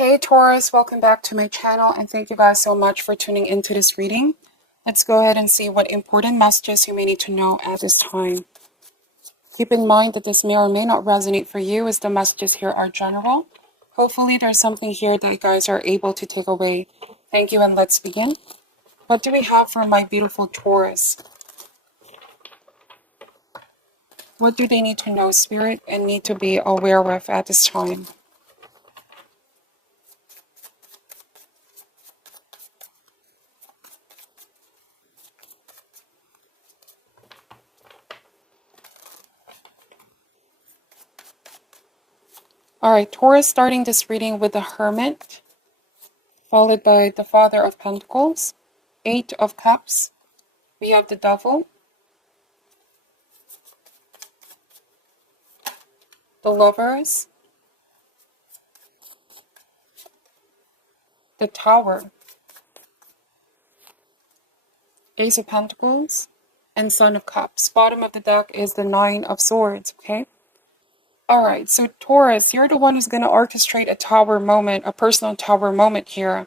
Hey Taurus, welcome back to my channel and thank you guys so much for tuning into this reading. Let's go ahead and see what important messages you may need to know at this time. Keep in mind that this may or may not resonate for you as the messages here are general. Hopefully there's something here that you guys are able to take away. Thank you and let's begin. What do we have for my beautiful Taurus? What do they need to know, Spirit, and need to be aware of at this time? Alright, Taurus, starting this reading with the Hermit, followed by the Father of Pentacles, Eight of Cups. We have the Devil, the Lovers, the Tower, Ace of Pentacles, and Son of Cups. Bottom of the deck is the Nine of Swords, okay? Alright, so Taurus, you're the one who's going to orchestrate a tower moment, a personal tower moment here.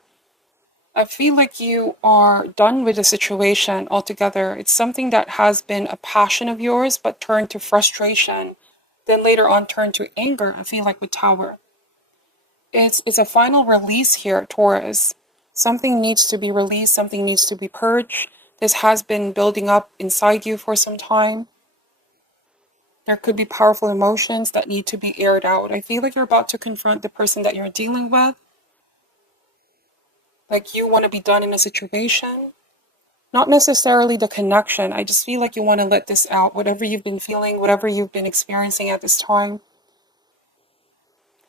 I feel like you are done with the situation altogether. It's something that has been a passion of yours, but turned to frustration, then later on turned to anger, I feel like with Tower. It's a final release here, Taurus. Something needs to be released, something needs to be purged. This has been building up inside you for some time. There could be powerful emotions that need to be aired out. I feel like you're about to confront the person that you're dealing with. Like you want to be done in a situation. Not necessarily the connection. I just feel like you want to let this out. Whatever you've been feeling, whatever you've been experiencing at this time.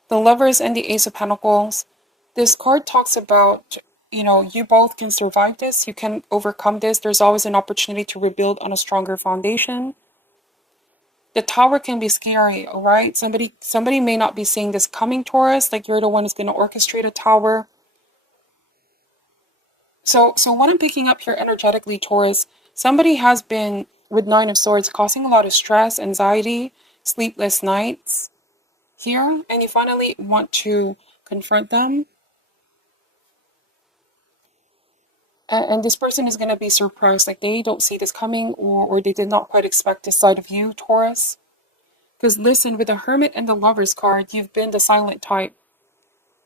The Lovers and the Ace of Pentacles. This card talks about, you both can survive this. You can overcome this. There's always an opportunity to rebuild on a stronger foundation. The Tower can be scary, all right? Somebody may not be seeing this coming, Taurus, like you're the one who's going to orchestrate a tower. So what I'm picking up here energetically, Taurus, somebody has been, with Nine of Swords, causing a lot of stress, anxiety, sleepless nights here, and you finally want to confront them. And this person is going to be surprised, like they don't see this coming, or they did not quite expect this side of you, Taurus. Because listen, with the Hermit and the Lovers card, you've been the silent type.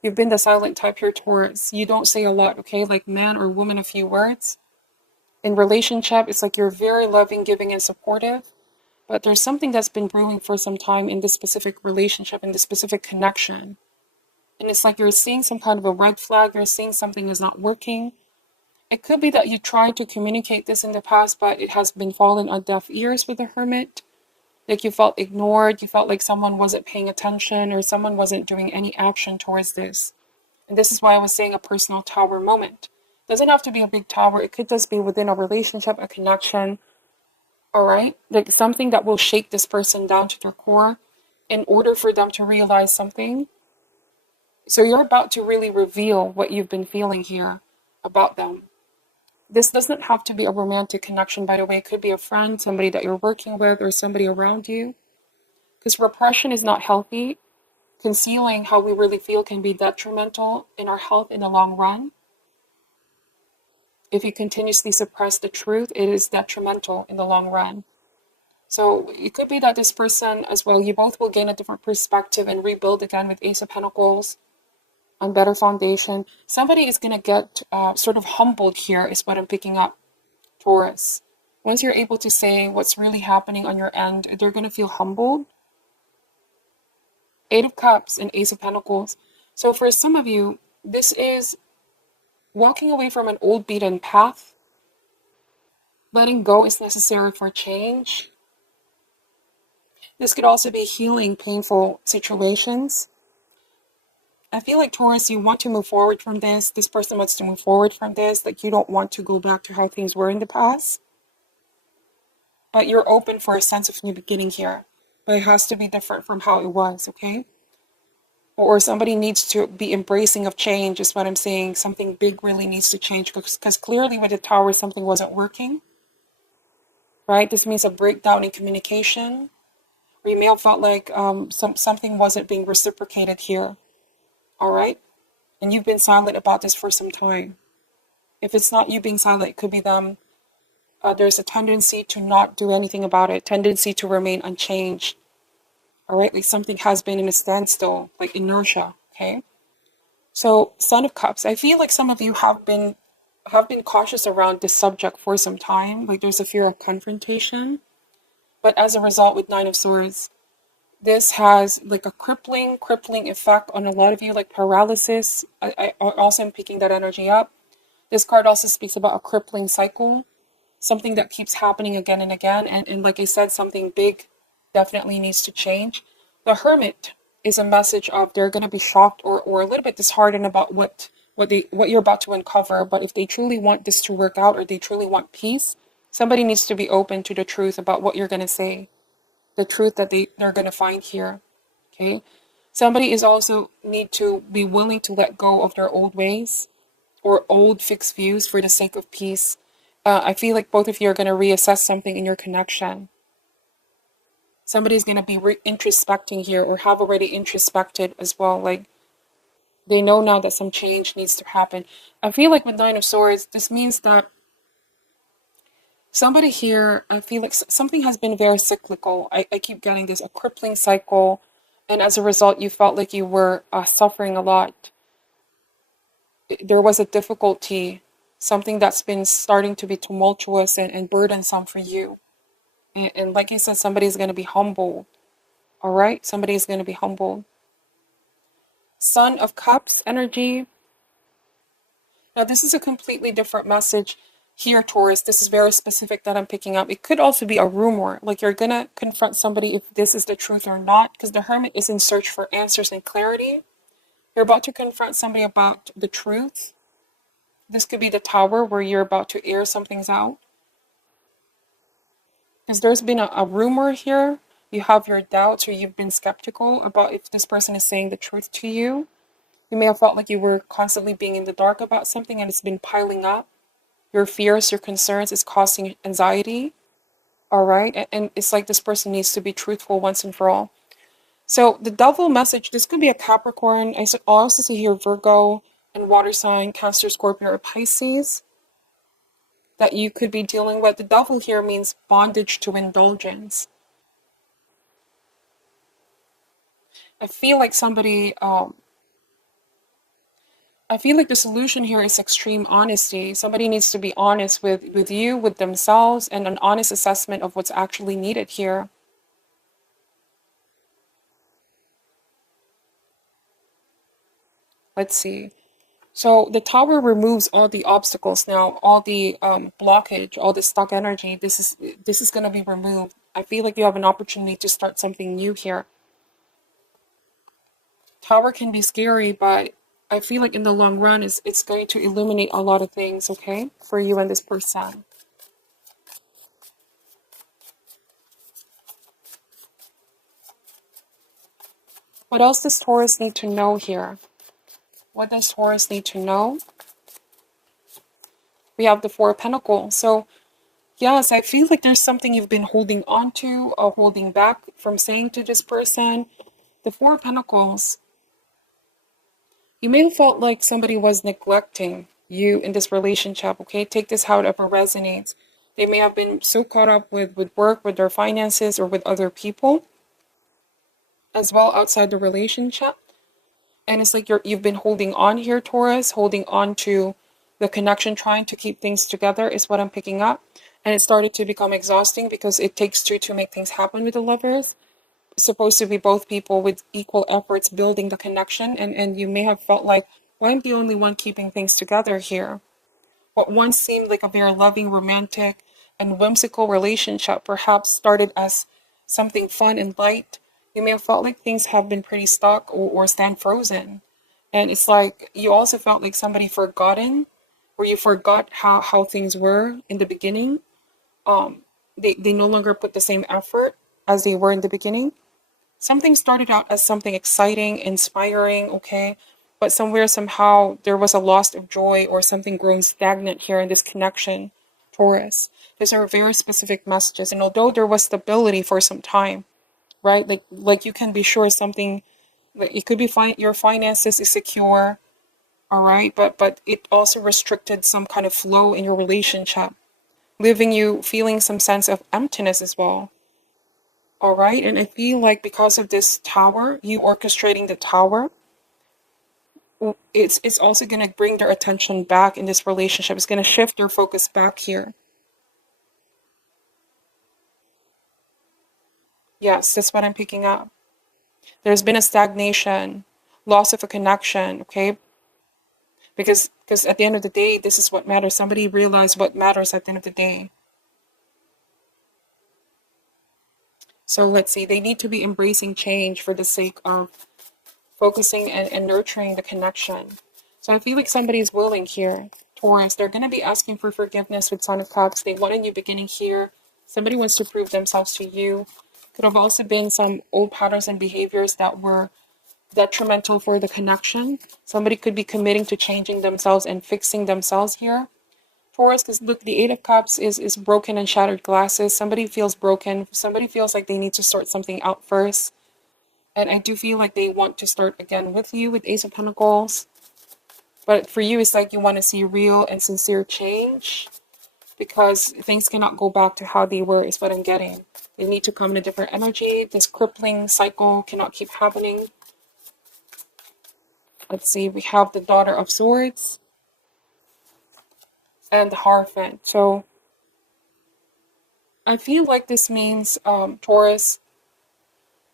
You've been the silent type here, Taurus. You don't say a lot, okay? Like man or woman, a few words. In relationship, it's like you're very loving, giving, and supportive. But there's something that's been brewing for some time in this specific relationship, in this specific connection. And it's like you're seeing some kind of a red flag. You're seeing something is not working. It could be that you tried to communicate this in the past, but it has been fallen on deaf ears with the Hermit. Like you felt ignored, you felt like someone wasn't paying attention, or someone wasn't doing any action towards this. And this is why I was saying a personal tower moment. It doesn't have to be a big tower. It could just be within a relationship, a connection. All right? Like something that will shake this person down to their core in order for them to realize something. So you're about to really reveal what you've been feeling here about them. This doesn't have to be a romantic connection, by the way. It could be a friend, somebody that you're working with, or somebody around you. Because repression is not healthy. Concealing how we really feel can be detrimental in our health in the long run. If you continuously suppress the truth, it is detrimental in the long run. So it could be that this person as well, you both will gain a different perspective and rebuild again with Ace of Pentacles on better foundation. Somebody is going to get sort of humbled here is what I'm picking up, Taurus. Once you're able to say what's really happening on your end, they're going to feel humbled. Eight of Cups and Ace of Pentacles. So for some of you, this is walking away from an old beaten path. Letting go is necessary for change. This could also be healing painful situations. I feel like Taurus, you want to move forward from this. This person wants to move forward from this. Like you don't want to go back to how things were in the past. But you're open for a sense of new beginning here. But it has to be different from how it was, okay? Or somebody needs to be embracing of change is what I'm saying. Something big really needs to change because clearly with the Tower, something wasn't working. Right? This means a breakdown in communication. Or you may have felt like something wasn't being reciprocated here. All right? And you've been silent about this for some time. If it's not you being silent, it could be them. There's a tendency to not do anything about it, tendency to remain unchanged. All right, like something has been in a standstill, like inertia. Okay. So, Son of Cups, I feel like some of you have been cautious around this subject for some time. Like there's a fear of confrontation. But as a result, with Nine of Swords, this has like a crippling effect on a lot of you, like paralysis. I also am picking that energy up. This card also speaks about a crippling cycle, something that keeps happening again and again. And like I said, something big definitely needs to change. The Hermit is a message of they're going to be shocked or a little bit disheartened about what you're about to uncover. But if they truly want this to work out or they truly want peace, somebody needs to be open to the truth about what you're going to say, the truth that they're going to find here. Okay. Somebody is also need to be willing to let go of their old ways or old fixed views for the sake of peace. I feel like both of you are going to reassess something in your connection. Somebody's going to be introspecting here or have already introspected as well. Like they know now that some change needs to happen. I feel like with Nine of Swords, this means that somebody here, I feel like something has been very cyclical. I keep getting this, a crippling cycle. And as a result, you felt like you were suffering a lot. There was a difficulty, something that's been starting to be tumultuous and burdensome for you. And like I said, somebody's going to be humbled. All right? Somebody's going to be humbled. Son of Cups energy. Now, this is a completely different message here, Taurus. This is very specific that I'm picking up. It could also be a rumor. Like you're going to confront somebody if this is the truth or not. Because the Hermit is in search for answers and clarity. You're about to confront somebody about the truth. This could be the Tower where you're about to air some things out. Because there's been a rumor here. You have your doubts or you've been skeptical about if this person is saying the truth to you. You may have felt like you were constantly being in the dark about something and it's been piling up. Your fears, your concerns is causing anxiety. All right. And it's like this person needs to be truthful once and for all. So the Devil message, this could be a Capricorn. I also see here Virgo and water sign, Cancer, Scorpio, or Pisces that you could be dealing with. The Devil here means bondage to indulgence. I feel like I feel like the solution here is extreme honesty. Somebody needs to be honest with you, with themselves, and an honest assessment of what's actually needed here. Let's see. So the Tower removes all the obstacles now, all the blockage, all the stuck energy. This is going to be removed. I feel like you have an opportunity to start something new here. Tower can be scary, but I feel like in the long run, it's going to illuminate a lot of things, okay, for you and this person. What else does Taurus need to know here? What does Taurus need to know? We have the Four of Pentacles. So, yes, I feel like there's something you've been holding on to or holding back from saying to this person. The Four of Pentacles. You may have felt like somebody was neglecting you in this relationship, okay? Take this however resonates. They may have been so caught up with work, with their finances, or with other people as well outside the relationship. And it's like you've been holding on here, Taurus, holding on to the connection, trying to keep things together is what I'm picking up. And it started to become exhausting because it takes two to make things happen with the lovers. It's supposed to be both people with equal efforts building the connection. And you may have felt like, well, I'm the only one keeping things together here. What once seemed like a very loving, romantic, and whimsical relationship perhaps started as something fun and light. You may have felt like things have been pretty stuck or stand frozen. And it's like you also felt like somebody forgotten, or you forgot how things were in the beginning. They no longer put the same effort as they were in the beginning. Something started out as something exciting, inspiring, okay? But somewhere, somehow, there was a loss of joy or something growing stagnant here in this connection, Taurus. These are very specific messages. And although there was stability for some time, right? Like you can be sure something, like it could be your finances is secure. All right, but it also restricted some kind of flow in your relationship, leaving you feeling some sense of emptiness as well. All right, and I feel like because of this tower, you orchestrating the tower, it's also going to bring their attention back in this relationship. It's going to shift their focus back here. Yes, that's what I'm picking up. There's been a stagnation, loss of a connection, okay? Because at the end of the day, this is what matters. Somebody realized what matters at the end of the day. So let's see, they need to be embracing change for the sake of focusing and nurturing the connection. So I feel like somebody's willing here, Taurus. They're going to be asking for forgiveness with Son of Cups. They want a new beginning here. Somebody wants to prove themselves to you. Could have also been some old patterns and behaviors that were detrimental for the connection. Somebody could be committing to changing themselves and fixing themselves here. Taurus, because look, the Eight of Cups is broken and shattered glasses. Somebody feels broken. Somebody feels like they need to sort something out first. And I do feel like they want to start again with you with Ace of Pentacles. But for you, it's like you want to see real and sincere change because things cannot go back to how they were, is what I'm getting. They need to come in a different energy. This crippling cycle cannot keep happening. Let's see, we have the Daughter of Swords and the Hierophant. So I feel like this means, Taurus,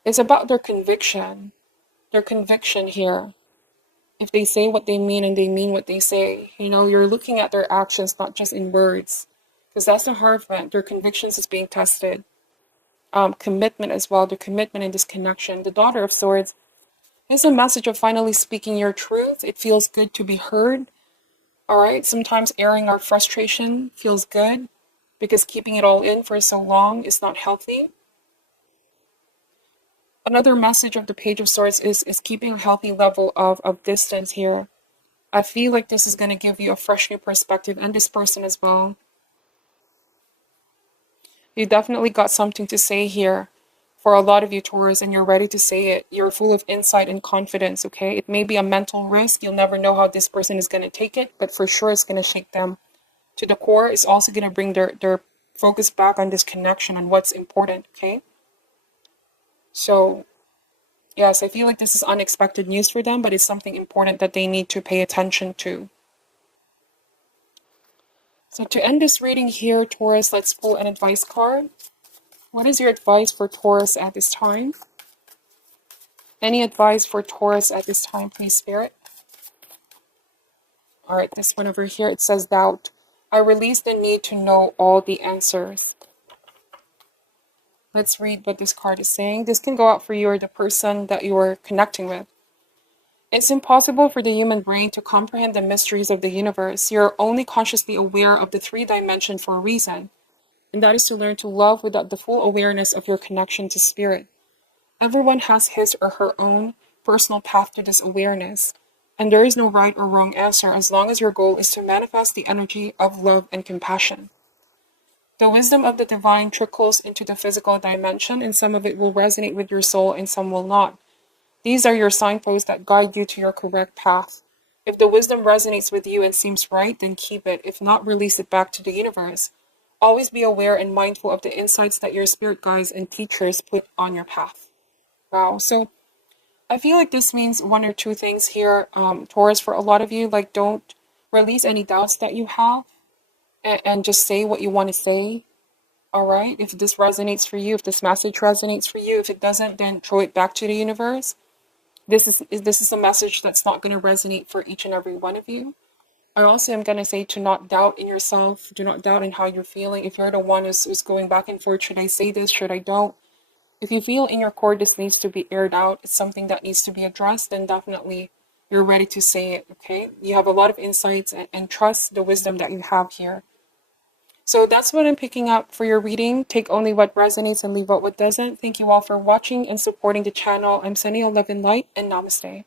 it's about their conviction. Their conviction here. If they say what they mean and they mean what they say, you know, you're looking at their actions, not just in words. Because that's the Hierophant. Their convictions is being tested. Commitment as well. Their commitment in this connection. The Daughter of Swords is a message of finally speaking your truth. It feels good to be heard. All right. Sometimes airing our frustration feels good because keeping it all in for so long is not healthy. Another message of the Page of Swords is keeping a healthy level of distance here. I feel like this is going to give you a fresh new perspective and this person as well. You definitely got something to say here for a lot of you Taurus, and you're ready to say it. You're full of insight and confidence, okay? It may be a mental risk. You'll never know how this person is going to take it, but for sure it's going to shake them to the core. It's also going to bring their focus back on this connection and what's important, okay? So yes, I feel like this is unexpected news for them, but it's something important that they need to pay attention to. So to end this reading here, Taurus, let's pull an advice card. What is your advice for Taurus at this time? Any advice for Taurus at this time, please, Spirit? All right, this one over here, it says doubt. I release the need to know all the answers. Let's read what this card is saying. This can go out for you or the person that you are connecting with. It's impossible for the human brain to comprehend the mysteries of the universe. You're only consciously aware of the 3 dimension for a reason, and that is to learn to love without the full awareness of your connection to spirit. Everyone has his or her own personal path to this awareness, and there is no right or wrong answer as long as your goal is to manifest the energy of love and compassion. The wisdom of the divine trickles into the physical dimension, and some of it will resonate with your soul and some will not. These are your signposts that guide you to your correct path. If the wisdom resonates with you and seems right, then keep it. If not, release it back to the universe. Always be aware and mindful of the insights that your spirit guides and teachers put on your path. Wow. So I feel like this means 1 or 2 things here, Taurus, for a lot of you. Like, don't release any doubts that you have and just say what you want to say. All right. If this resonates for you, if this message resonates for you, if it doesn't, then throw it back to the universe. This is a message that's not going to resonate for each and every one of you. I also am going to say to not doubt in yourself. Do not doubt in how you're feeling. If you're the one who's going back and forth, should I say this? Should I don't? If you feel in your core this needs to be aired out, it's something that needs to be addressed, then definitely you're ready to say it, okay? You have a lot of insights and trust the wisdom that you have here. So that's what I'm picking up for your reading. Take only what resonates and leave out what doesn't. Thank you all for watching and supporting the channel. I'm sending you love and light, and namaste.